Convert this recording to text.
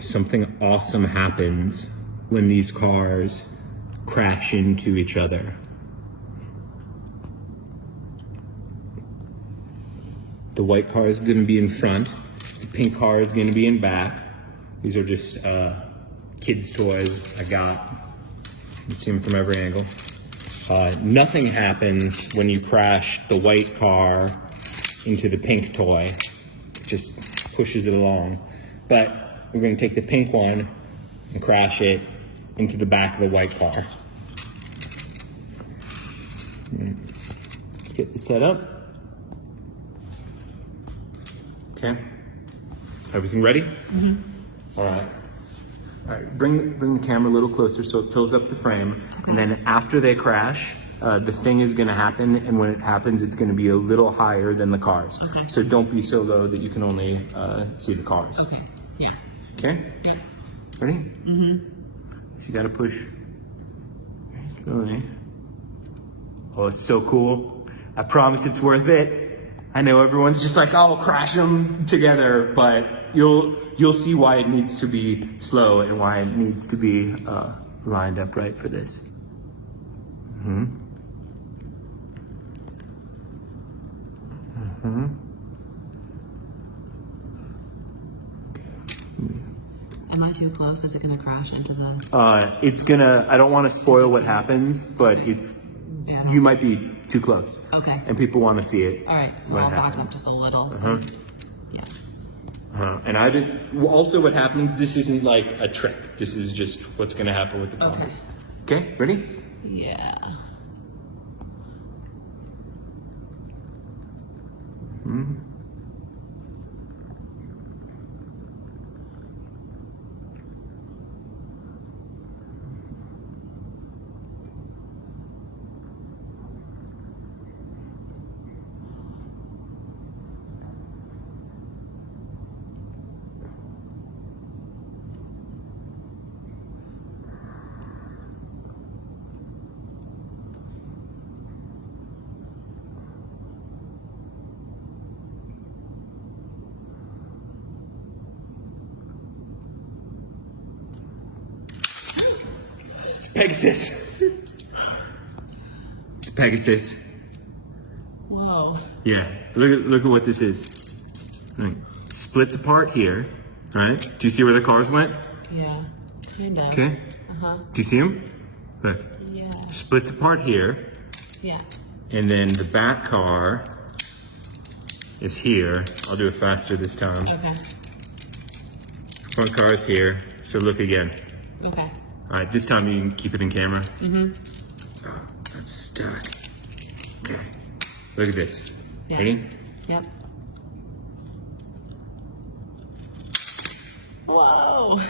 something awesome happens when these cars crash into each other. The white car is going to be in front. The pink car is going to be in back. These are just kids' toys I got. You can see them from every angle. Nothing happens when you crash the white car into the pink toy. It just pushes it along. But we're going to take the pink one and crash it into the back of the white car. Let's get this set up. Okay. Everything ready? Mm-hmm. All right. All right. Bring the camera a little closer so it fills up the frame. Okay. And then after they crash, the thing is going to happen. And when it happens, it's going to be a little higher than the cars. Okay. So don't be so low that you can only see the cars. Okay. Yeah. Okay? Yep. Ready? Mm-hmm. So you got to push. Slowly. Oh, it's so cool. I promise it's worth it. I know everyone's just like, oh, crash them together, but you'll see why it needs to be slow and why it needs to be lined up right for this. Mm-hmm. Mm-hmm. Am I too close? Is it gonna crash into the? It's gonna, I don't want to spoil what happens, but Yeah. you might be too close. Okay. And people want to see it. All right. So what I'll back happened. up just a little. So. Uh-huh. Yeah. And I did, also what happens, this isn't like a trick. This is just what's gonna happen with the cars. Okay. Okay, ready? Yeah. Mm-hmm. It's Pegasus. It's Pegasus. Whoa. Yeah, look at what this is. Right. Splits apart here, right? Do you see where the cars went? Yeah. Kinda. Okay. Uh-huh. Do you see them? Look, Yeah. splits apart here, Yeah. and then the back car is here. I'll do it faster this time. Okay. Front car is here, so look again. Okay. All right, this time you can keep it in camera. Mm-hmm. Oh, that's stuck. Okay, look at this. Yeah. Ready? Yep. Whoa.